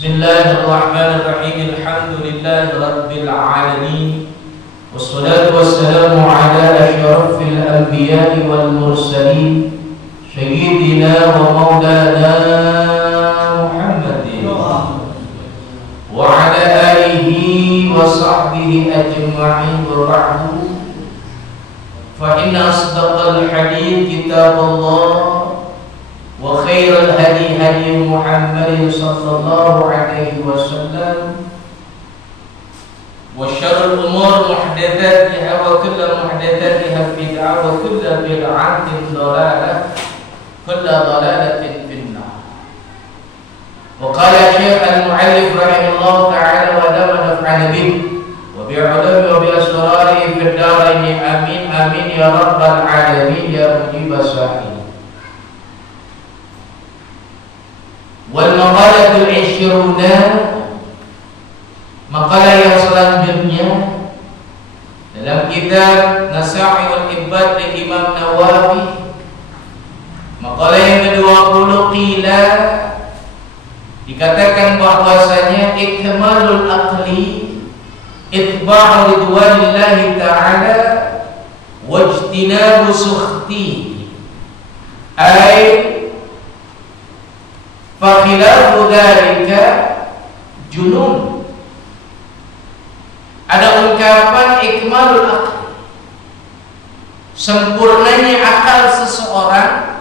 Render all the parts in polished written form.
Bismillahirrahmanirrahim. Alhamdulillahirabbil alamin. Wassalatu wassalamu ala asyrafil anbiya'i wal mursalin sayyidina wa maulana Muhammadin wa ala alihi wa sahbihi ajma'in wa ba'du. Fa inna asdaqal hadits kitabullah wa khairal hadi hadi Muhammadin sallallahu alaihi wasallam wa syarrul umur muhdatsatiha wa kullu muhdatsatiha bid'ah wa kullu bid'atin dhalalah kullu dhalalatin finnar. Wa qala Syekh al-Mu'allif rahimahullah ta'ala wa dama naf'ana bih wa bi'ulumi wa bi asrarihi fid darain amin amin ya rabbal alamin ya mujibas sa'il. Wal maqalatul 20, makalah yang selanjutnya dalam kitab Nasaihul Ibad li Imam Nawawi, makalah yang ke-20, qila dikatakan bahwasanya ikmalul aqli itba'u ridwanillahi ta'ala wajtinabu sukhti ay fakhilafu dhalika junun. Ada ungkapan ikmalul aql, sempurnanya akal seseorang,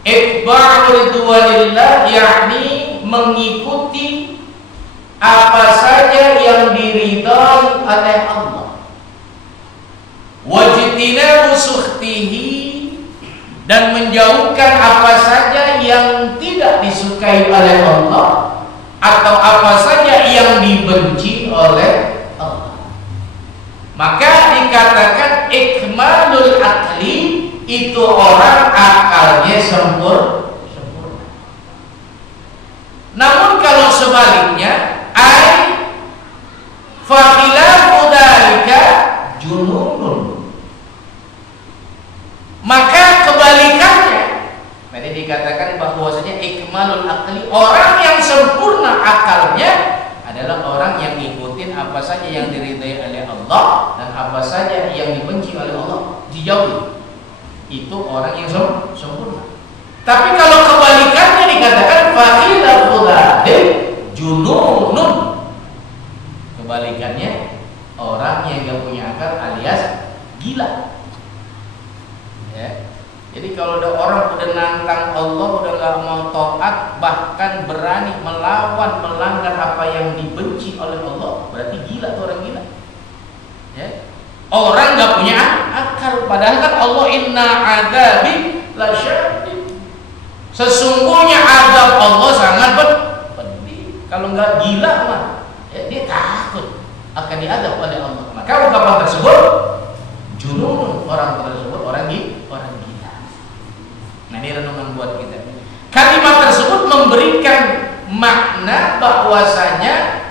itba'u ridwanillah, yakni mengikuti apa saja yang diridhai oleh Allah, wajtinabu sukhtihi, dan menjauhkan apa saja yang tidak disukai oleh Allah atau apa saja yang dibenci oleh Allah. Maka dikatakan ikmalul aqli, itu orang akalnya sempurna. Namun kalau sebaliknya, ai fakhilafu dzalika jununun, maka kebalikannya, tadi dikatakan bahwasanya ikmalul aqli, orang yang sempurna akalnya adalah orang yang ngikutin apa saja yang diridai oleh Allah dan apa saja yang dibenci oleh Allah dijauhi. Itu orang yang sempurna. Tapi kalau kebalikannya dikatakan fakhilafu dzalik jununun, kebalikannya orang yang gak punya akal alias gila. Ya. Jadi kalau ada orang udah nantang Allah, udah gak mau taat, bahkan berani melawan, melanggar apa yang dibenci oleh Allah, berarti gila tuh, orang gila. Ya. Orang gak punya akal, padahal kan Allah inna adzabi lasyadid, sesungguhnya azab Allah sangat pedih. Kalau gak gila mah, ya, dia takut akan diazab oleh Allah. Maka ungkapan tersebut junun, orang tersebut orang gila. Nah, ini renungan buat kita. Kalimat tersebut memberikan makna bahwasanya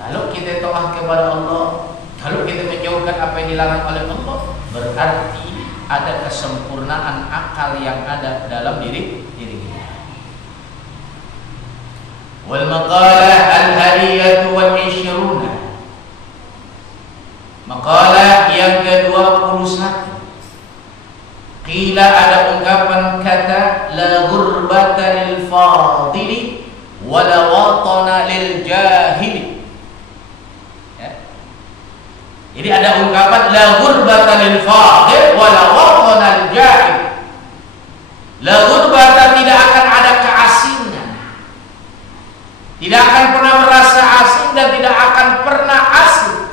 kalau kita taat kepada Allah, kalau kita menjauhkan apa yang dilarang oleh Allah, berarti ada kesempurnaan akal yang ada dalam diri kita. Wal maqalah al-hadiyatu wal 20, makalah yang ke-21, qila, ada ungkapan kata la ghurbata lil fadili wa la watana lil jahili. Ya. Jadi ada ungkapan la ghurbata lil fadil wa la watana lil jahil. La ghurbata, tidak akan ada keasingan, tidak akan pernah merasa asing dan tidak akan pernah asing.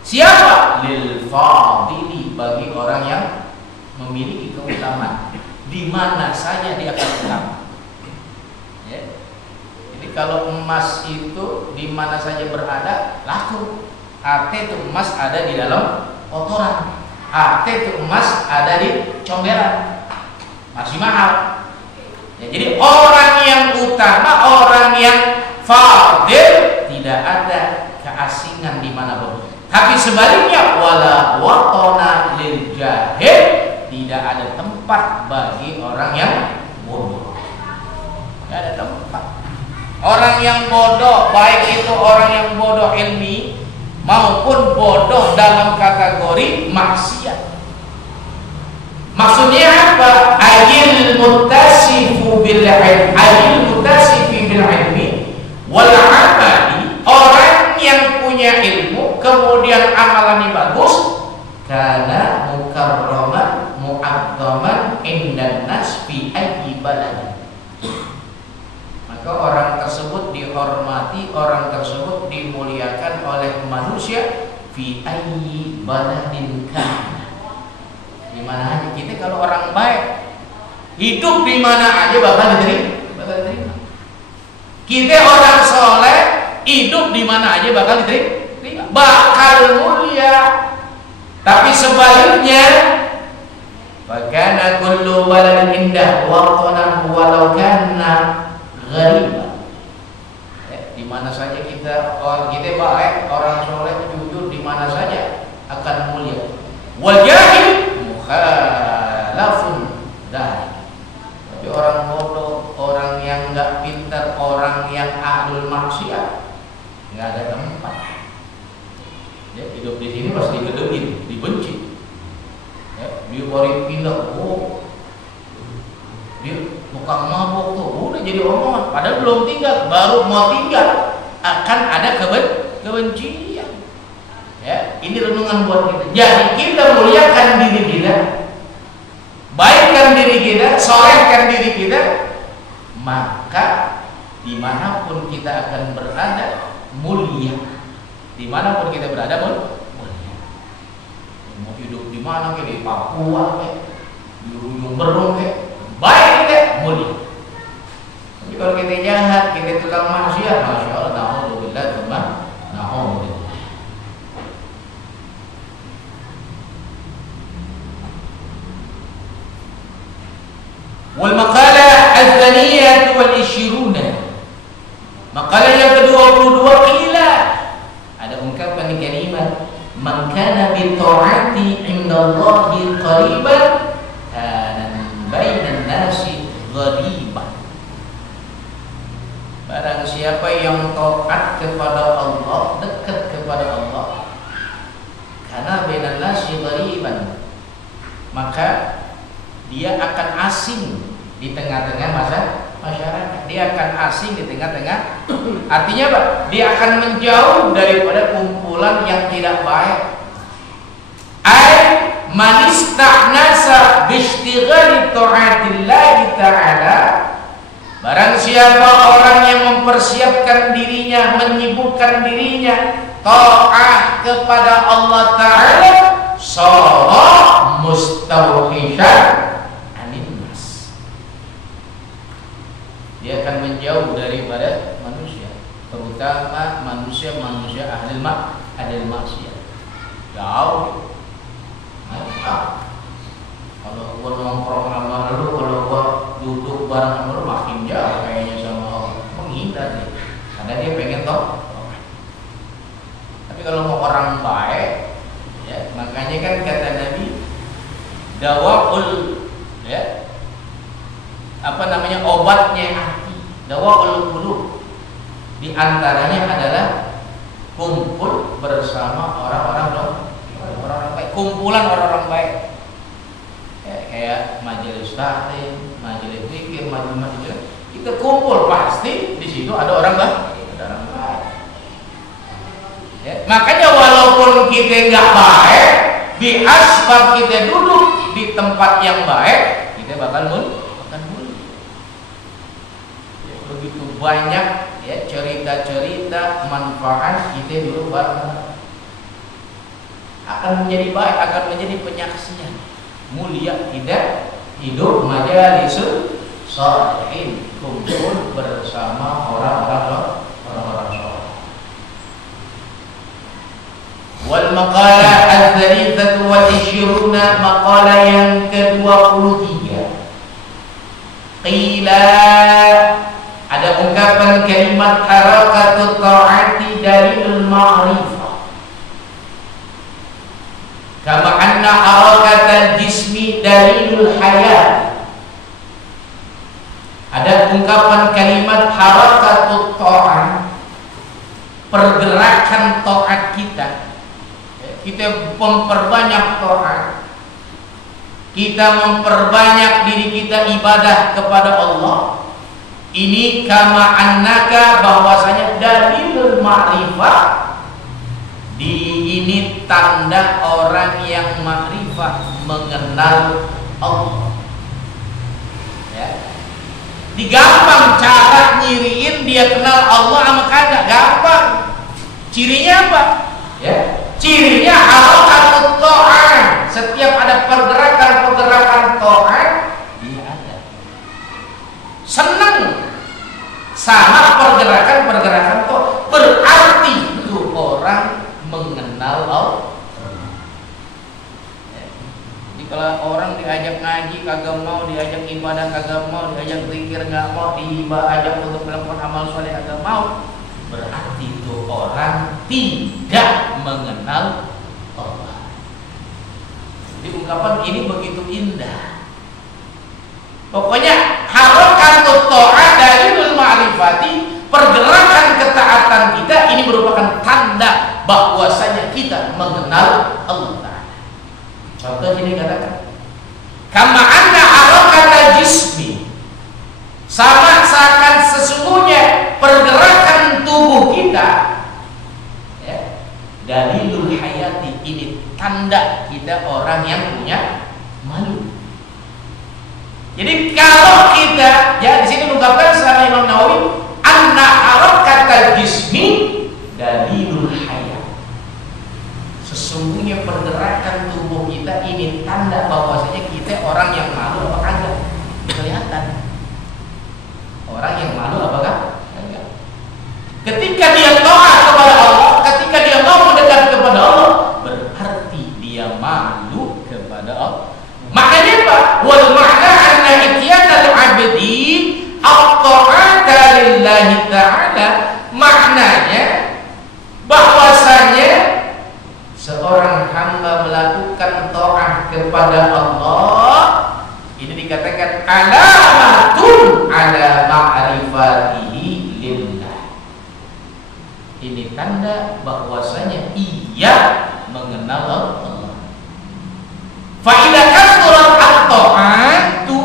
Siapa? Lil fadili, bagi orang yang memiliki keutamaan, di mana saja dia akan utama. Ya. Jadi kalau emas itu di mana saja berada laku. Arti itu emas ada di dalam kotoran. Arti itu emas ada di comberan, masih mahal. Ya, jadi orang yang utama, orang yang fadil, tidak ada keasingan dimanapun. Tapi sebaliknya, wala watona lil jahil, tidak ada tempat bagi orang yang bodoh. Tidak ada tempat. Orang yang bodoh, baik itu orang yang bodoh ilmi maupun bodoh dalam kategori maksiat. Maksudnya apa? Ayil muttasifu bil ilmi, ayil muttasifi bil ilmi wal amali, orang yang punya ilmu kemudian amalannya bagus, karena mukarraman mu'azzaman indan nas fi ayyi balad, maka orang tersebut dihormati, orang tersebut dimuliakan oleh manusia fi ayyi baladin kana, di mana aja. Kita kalau orang baik hidup di mana aja bakal diterima. Kita orang soleh hidup di mana aja bakal diterima, bakal mulia. Tapi sebaliknya, fakana kullu waladin indah waqtanan walau kana ghariban. Di mana saja kita baik, orang soleh jujur, di mana saja akan mulia. Wajahil mukhalafun dah. Tapi orang bodoh, orang yang nggak pintar, orang yang ahlul maksiat, nggak ada tempat. Ya, hidup di sini pasti digedegin, dibenci. Ya, dia baru pindah, dia tukang mabuk tuh, udah jadi omongan. Padahal belum tinggal, baru mau tinggal, akan ada kebencian. Ya, ini renungan buat kita. Jadi kita muliakan diri kita, baikkan diri kita, solehkan diri kita, maka dimanapun kita akan berada mulia. Dimanapun kita berada mulia. Mau hidup di mana, kayak di Papua, kayak di Ujung Berung, kayak baik, kayak mulia. Tapi kalau kita jahat, kita tukang maksiat, masya Allah, na'udzubillah, teman, na'udzubillah. Wal maqalah az-zaniyah wal 20. Makalah yang ke-22, qila, ada ungkapan kalimat, man kana bi ta'ati 'indallahi qariban kana bainan nasi ghariban. Barang siapa yang taat kepada Allah, dekat kepada Allah, karena bainan nasi ghariban, maka dia akan asing di tengah-tengah masyarakat. Dia akan asing di tengah-tengah. Artinya apa? Dia akan menjauh daripada kumpulan yang tidak baik. Ay man istahnasa bi ishtighali ta'atillah ta'ala. Barang siapa orang yang mempersiapkan dirinya, menyibukkan dirinya taat kepada Allah Ta'ala, sara mustawhishan, dia akan menjauh daripada manusia, terutama manusia ahli maksiat. Jauh. Kalau gua nongkrong sama lu, kalau gua duduk bareng sama lu, makin jauh kayaknya sama Allah. Menghindar nih, karena dia pengen tahu. Tapi kalau mau orang baik, ya makanya kan kata Nabi, dawaul, ya, apa namanya, obatnya hati, dawaul qulub, di antaranya adalah kumpul bersama orang-orang baik, kumpulan orang-orang baik, ya, kayak majelis taklim, majelis zikir, majelis, kita kumpul pasti di situ ada orang baik, ya, makanya walaupun kita nggak baik, di asbab kita duduk di tempat yang baik, kita bakal mulia. Begitu banyak ya cerita-cerita manfaat kita dulu bareng, akan menjadi baik, akan menjadi penyaksian mulia kita hidup majalisul sholihin, kumpul bersama orang-orang saleh. Wal maqalah az-zalithatu wal 20, maqalah yang ke-23, qila, ada ungkapan kalimat harakatut ta'ati dalilul ma'rifah, kama anna harakatal jismi dalilul hayat. Ada ungkapan kalimat harakatut ta'ah, pergerakan taat kita. Kita memperbanyak taat, kita memperbanyak diri kita ibadah kepada Allah. Ini kama annaka, bahwasanya dalilul ma'rifah, ini tanda orang yang ma'rifah, mengenal Allah. Ya. Digampang cara nyiriin dia kenal Allah sama kagak, gampang. Cirinya apa? Ya. Cirinya harakatut ta'ah. Setiap ada pergerakan-pergerakan ta'ah, dia ada. Senang sama pergerakan-pergerakan ta'ah, berarti itu orang mengenal Allah. Jadi kalau orang diajak ngaji kagak mau, diajak ibadah kagak mau, diajak zikir nggak mau, diajak untuk melakukan amal soleh kagak mau, berarti itu orang tidak mengenal Allah. Jadi ungkapan ini begitu indah. Pokoknya harakatut ta'ah dalilul ma'rifati, pergerakan ketaatan kita ini merupakan tanda bahwasanya kita mengenal Allah Ta'ala. Contoh sini katakan, kama anna harakata jismi, sama seakan sesungguhnya pergerakan tubuh kita, ya, dalilul hayati, ini tanda kita orang yang punya malu. Jadi kalau kita, ya di sini mengungkapkan selama Imam Nawawi, anna harakata jismi dalilul hayat, sesungguhnya pergerakan tubuh kita ini tanda bahwasanya kita orang yang malu apa kagak. Kelihatan orang yang malu apakah kagak. Ketika dia taat kepada Allah, ketika dia mau mendekat kepada Allah, berarti dia malu kepada Allah. Makanya apa? Wal ma'na anna ityanal 'abdi at-ta'ata lillahi ta'ala, maknanya bahwasanya seorang hamba melakukan taat kepada Allah, ini dikatakan alamatun ala ma'rifatihi lillah. Ini tanda bahwasanya ia mengenal Allah. Fa idza kathurat at-ta'atu,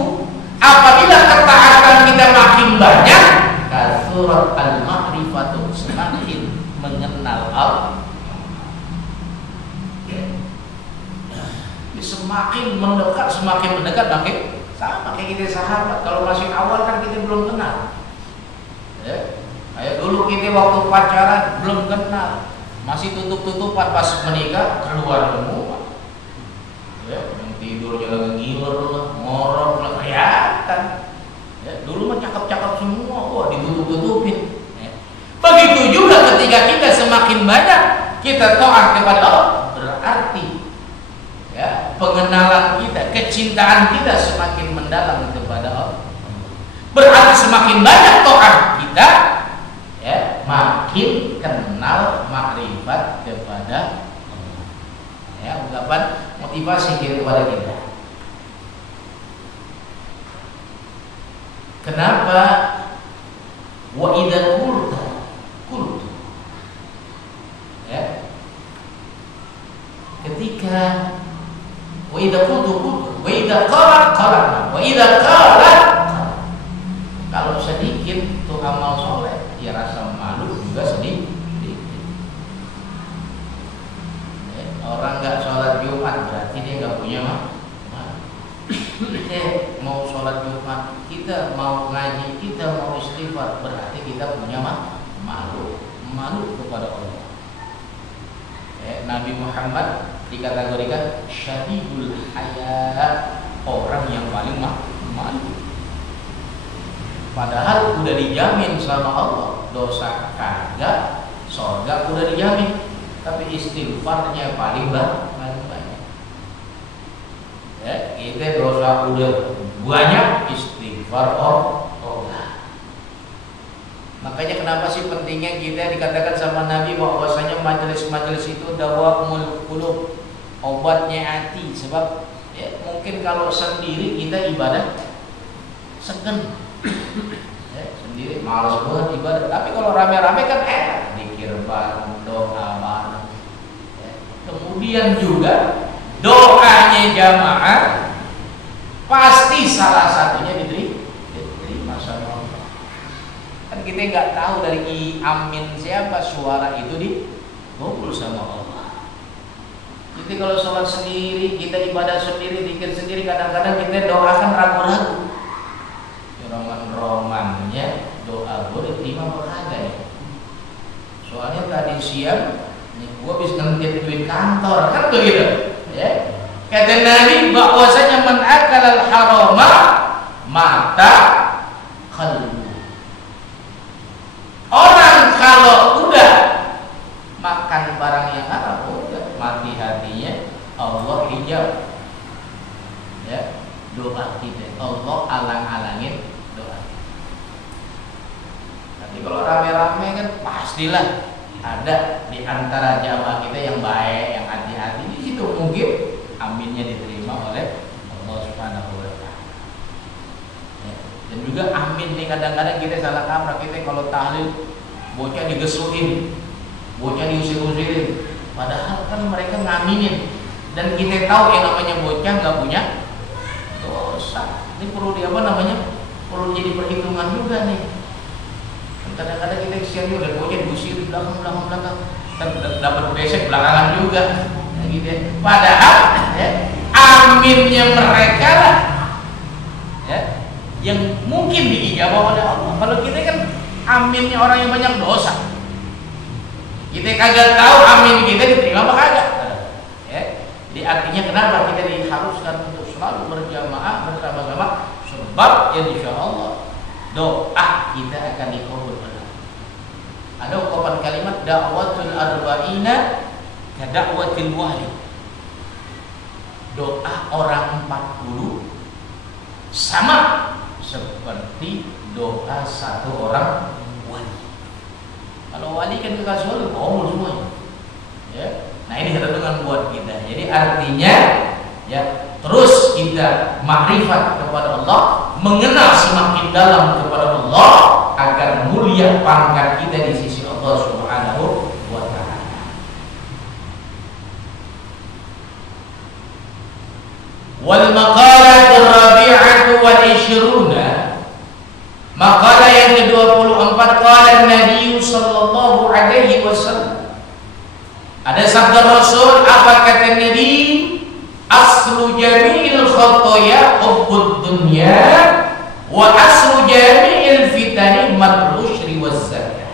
apabila ketaatan kita makin banyak, kathurat al-ma'rifatu, semakin mengenal Allah. Semakin mendekat makin sama kayak kita sahabat. Kalau masih awal kan kita belum kenal, ya. Kayak dulu kita waktu pacaran belum kenal, masih tutup-tutupan, pas menikah keluar semua, ya. Yang tidurnya lagi ngiler lah, ngorok lah, kelihatan, ya. Dulu mah cakep-cakep semua, wah ditutup-tutupin, ya. Begitu juga ketika kita semakin banyak kita taat kepada Allah, berarti, ya, pengenalan kita, kecintaan kita semakin mendalam kepada Allah. Berarti semakin banyak taat kita, ya, makin kenal makrifat kepada Allah. Ya, ungkapan motivasi kepada kita. Kenapa? Wa idza qultu, ya, ketika wa idza qultu, wa idza qala, wa idza qala, kalau sedikit tuh amal soleh, ya rasa malu juga sedikit. Ya, orang nggak sholat Jumat berarti dia nggak punya malu. Kita mau sholat Jumat, kita mau ngaji, kita mau istighfar, berarti kita punya malu kepada Allah. Ya, Nabi Muhammad dikategorikan syadidul haya, orang yang paling malu. Padahal udah dijamin sama Allah, dosa kagak, surga udah dijamin, tapi istighfarnya paling banyak. Ya, kita dosa udah banyak, istighfar Allah. Makanya kenapa sih pentingnya kita dikatakan sama Nabi bahwasanya majelis-majelis itu dawa'ul qulub, obatnya hati. Sebab ya, mungkin kalau sendiri kita ibadah segen, sendiri malas banget ibadah. Tapi kalau rame-rame kan zikir bareng, doa bareng. Ya. Kemudian juga doanya jamaah pasti salah satunya diterima sama Allah. Kan kita nggak tahu dari amin siapa, suara itu dikabul sama Allah. Jadi kalau sholat sendiri, kita ibadah sendiri, zikir sendiri, kadang-kadang kita doakan ragu-ragu. Roman-romannya doa gue diterima apa kagak ya? Soalnya tadi siang gue habis ngeliat duit kantor, kan begitu ya? Kata Nabi bahwasanya man akalal harama mata qalbu. Orang kalau udah makan barang yang haram, udah mati hatinya, Allah hijab ya doa kita, Allah alang-alangin doa. Nanti kalau rame-rame kan pastilah ada di antara jamaah kita yang baik, yang hati-hati. Di situ mungkin aminnya diterima oleh Allah Subhanahu wa taala. Ya. Dan juga amin nih kadang-kadang kita salah kaprah, kita kalau tahlil bocah digesukin, bocah diusir-usirin. Padahal kan mereka ngaminin, dan kita tahu yang namanya bocah nggak punya dosa. Ini perlu perlu jadi perhitungan juga nih. Kadang-kadang kita kesian juga bocah diusir belakang, dan dapat besek belakangan juga. Gitu ya. Padahal ya, aminnya mereka lah ya, yang mungkin diijabah oleh Allah. Kalau kita kan aminnya orang yang banyak dosa, kita kagak tahu amin kita diterima apa kagak ya. Jadi artinya kenapa kita diharuskan untuk selalu berjamaah bersama-sama, sebab ya insya Allah doa kita akan dikabul. Ada ungkapan kalimat da'watul arba'ina kada'watil wali. Doa orang 40 sama seperti doa satu orang wali. Kalau wali kan kekasih wali kabul semuanya. Ya. Nah ini ketentuan buat kita. Jadi artinya ya terus kita makrifat kepada Allah, mengenal semakin dalam kepada Allah agar mulia pangkat kita di sisi Allah Subhanahu wa taala. Wal maqalatur rabi'atu wal 20. Maqalah yang ke-24, qala Nabi sallallahu alaihi wasallam. Ada sabda Rasul, apa kata Nabi? Aslu jami'il khataya hubbud dunya wa aslu jami'il fitani mar'ul usyri waz zakah.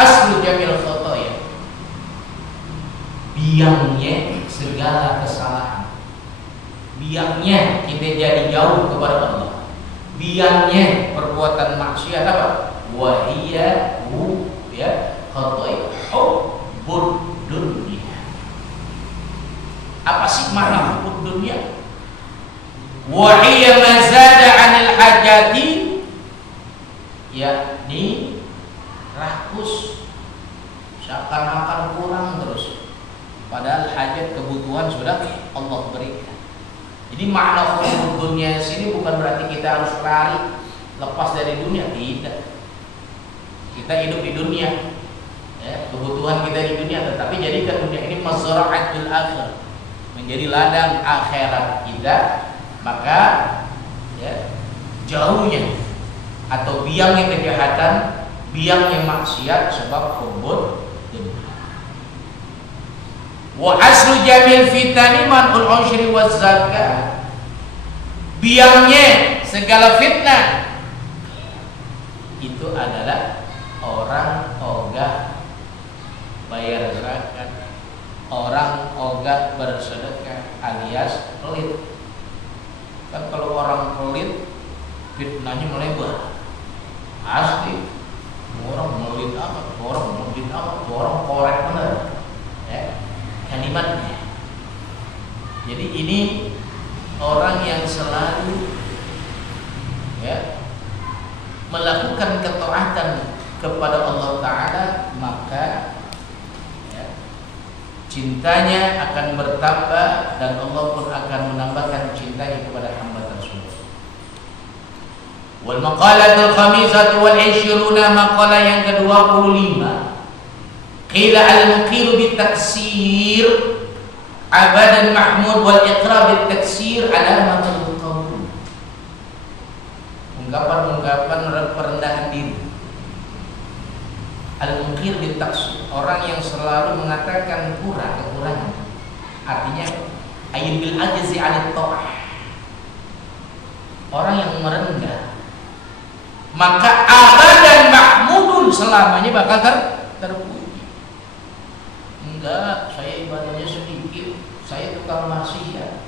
Aslu jami'il khataya, biangnya segala kesalahan, biangnya kita jadi jauh kepada Allah, biangnya perbuatan maksiat apa? Wahiyya ya khataya hubbud dunia. Apa sih makna hubbud dunia? Wahiyya mazada 'anil hajati, yakni rakus, seakan-akan kurang terus, padahal hajat kebutuhan sudah Allah berikan. Jadi makna hubbud dunia sini bukan berarti kita harus lari lepas dari dunia, tidak. Kita hidup di dunia ya, kebutuhan kita di dunia, tetapi jadikan dunia ini mazra'atul akhir, menjadi ladang akhirat kita. Maka ya, jauhnya atau biangnya kejahatan, biangnya maksiat, sebab hubbud dunia. Wa aslu jamil fitani man'ul usyri waz zakah, biangnya segala fitnah itu adalah orang ogah bayar zakat, orang ogah bersedekah alias pelit. Kan kalau orang pelit fitnahnya melebar. Pasti orang pelit amat, orang pelit amat, orang korek bener ya kalimatnya. Jadi ini orang yang selalu ya melakukan ketaatan kepada Allah Ta'ala, maka ya, cintanya akan bertambah dan Allah pun akan menambahkan cintanya kepada hamba tersebut. Wal maqalatul khamisatu wal 20, maqalah yang ke-25. Qila al-muqir bitaksir abadan mahmud wal iqrar bitaksir alamatul qabul. Ungkapan-ungkapan perendahan diri. Al-muqir bitaksir, orang yang selalu mengatakan kekurangan. Artinya ayat bil ajzi 'ala ta'ah. Orang yang merendah, maka abadan mahmudun, selamanya bakal terpuji. Enggak, saya ibadahnya sedikit, saya tukang maksiat,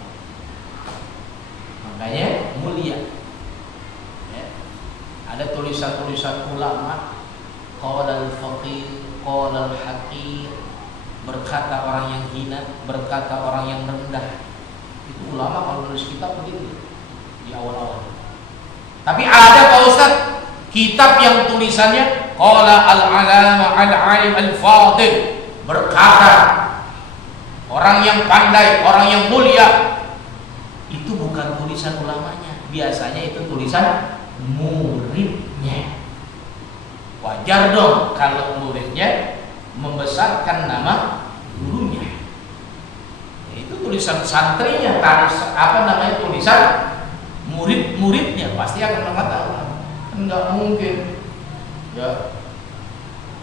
makanya mulia. Ya. Ada tulisan-tulisan ulama, qala al-faqih, qala al-haqir, berkata orang yang hina, berkata orang yang rendah. Itu ulama kalau nulis kitab begitu di awal-awal. Tapi ada Pak Ustaz kitab yang tulisannya qala al-alama al-alim al-fadil, berkata orang yang pandai, orang yang mulia. Itu bukan tulisan ulamanya, biasanya itu tulisan muridnya. Wajar dong kalau muridnya membesarkan nama gurunya. Itu tulisan santrinya, tulisan murid-muridnya pasti akan mengatakan. Enggak mungkin ya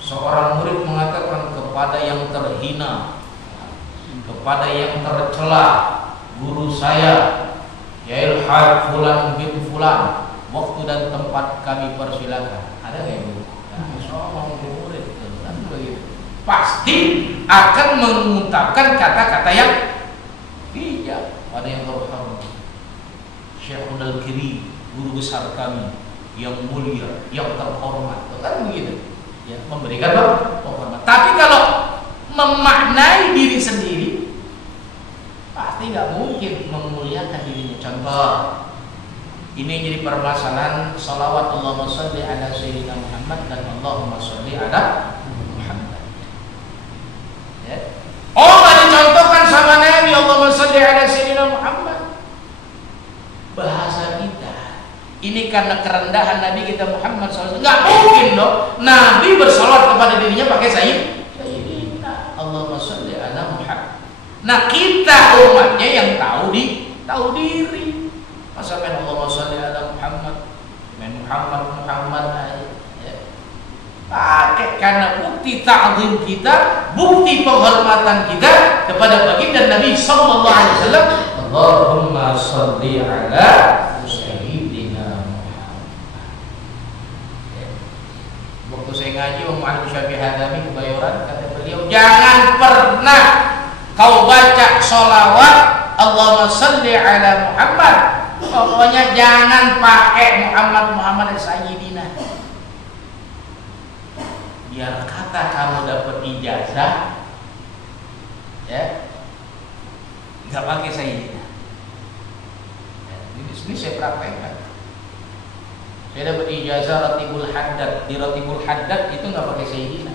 seorang murid mengatakan kepada yang terhina, kepada yang tercela, guru saya Yail Had Fulan bin Fulan, waktu dan tempat kami persilakan. Ada nggak itu? Seorang murid kan begitu pasti akan mengungkapkan kata-kata yang bijak pada yang terhormat. Syekhul Al-Kirim, guru besar kami yang mulia, yang terhormat, kan begitu ya, memberikan penghormatan. Tapi kalau memaknai diri sendiri pasti nggak mungkin memuliakan dirinya. Contoh ini jadi permasalahan salawat Allahumma sholli ala sayyidina Muhammad dan Allahumma sholli ala Muhammad ya. Oh, nggak dicontohkan sama Nabi Allahumma sholli ala sayyidina Muhammad. Bahasa kita ini karena kerendahan Nabi kita Muhammad SAW. Nggak mungkin dong Nabi bersalawat kepada dirinya pakai sayyidina Allahumma sholli ala Muhammad. Nah kita umatnya yang tahu diri. Masa main Allahumma sholli ala Muhammad, main Muhammad aja ya. Pakai karena bukti ta'zim kita, bukti penghormatan kita kepada baginda Nabi sallallahu alaihi wasallam. Allahumma sholli ala sayyidina Muhammad. Waktu saya ngaji Muhammad Syafi'i Hadami Kebayoran, kata beliau, jangan pernah kau baca sholawat Allahumma sholli ala Muhammad, pokoknya jangan pakai Muhammad Sayyidina. Biar kata kamu dapat ijazah ya, nggak pakai Sayyidina. Ini saya praktekkan. Saya dapat ijazah Ratibul Haddad. Di Ratibul Haddad itu nggak pakai Sayyidina.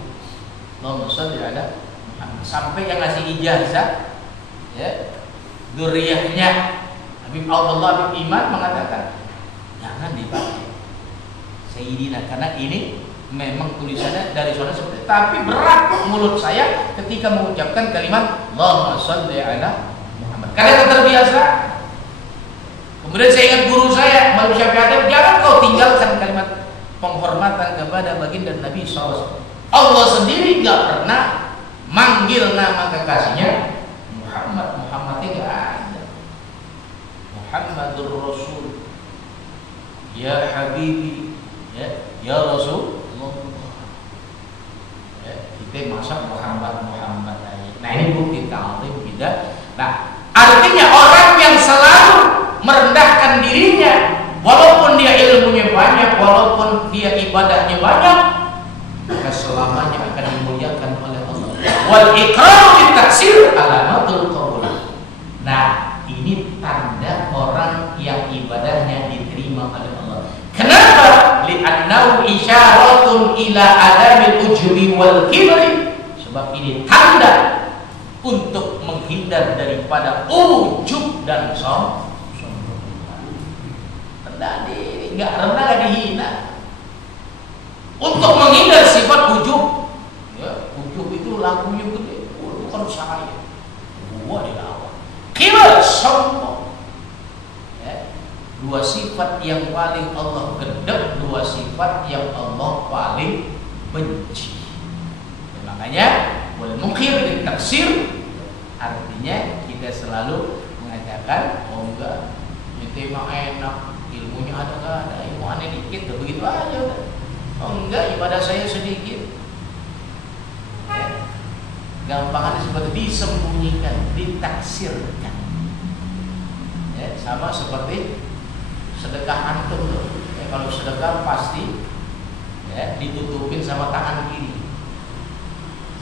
Allahumma sholli ala Muhammad. Sampai yang ngasih ijazah ya, dzurriyyahnya Habib Abdullah bin Iman mengatakan jangan dipakai Sayyidina karena ini memang tulisannya dari sana seperti itu. Tapi berat mulut saya ketika mengucapkan kalimat Allahumma sholli ala Muhammad karena terbiasa. Kemudian saya ingat guru saya Imam Syafi'i, jangan kau tinggalkan kalimat penghormatan kepada baginda Nabi SAW. Allah sendiri nggak pernah manggil nama kekasihnya Muhammad itu nggak ada. Muhammadur Rasul, ya Habibi, ya Rasul. Kita masak Muhammad aja. Nah ini bukti ta'zim kita. Nah artinya orang yang selalu merendahkan dirinya, walaupun dia ilmunya banyak, walaupun dia ibadahnya banyak, maka selamanya akan dimuliakan oleh Allah. Wal iqrar bitaksir alamatul qabul. Nah ini tanda orang yang ibadahnya diterima oleh Allah. Kenapa? Li'annahu isyaratun ila adamil ujbi wal kibri. Sebab ini tanda untuk menghindar daripada ujub dan sombong. Rendah diri. nggak rendah, nggak dihina. Untuk menghindar sifat ujub, ya, ujub itu lagunya gede, itu kan saya, gua dilawan, kira sombong. Ya. Dua sifat yang paling Allah gedek, dua sifat yang Allah paling benci. Dan makanya wal munkir bil taksir, artinya kita selalu mengatakan, oh enggak, itu mah enak, ilmunya ada nggak ada, ilmu aneh dikit, udah begitu aja udah. Oh enggak, ibadah saya sedikit. Ya. Gampangannya seperti disembunyikan, ditaksirkan. Ya, sama seperti sedekah antum tuh. Ya, kalau sedekah pasti ya, ditutupin sama tangan kiri.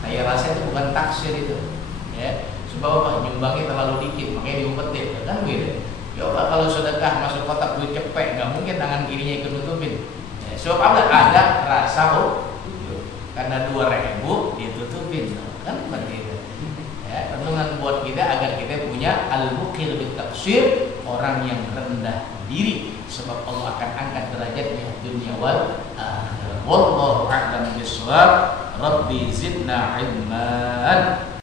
Saya rasa itu bukan taksir itu. Ya, sebab nyumbangnya terlalu dikit, makanya diumpetin, kan gitu. Coba kalau sedekah masuk kotak duit cepek, nggak mungkin tangan kirinya ikut nutupin. Sebab ada rasa karena 2.000 ditutupin, kan seperti itu. Ya, renungan buat kita agar kita punya al-muqir bit taqsir, orang yang rendah diri, sebab Allah akan angkat derajatnya dunia wal akhirah. Wallahu a'lam bishawab. Rabbi zidna ilman.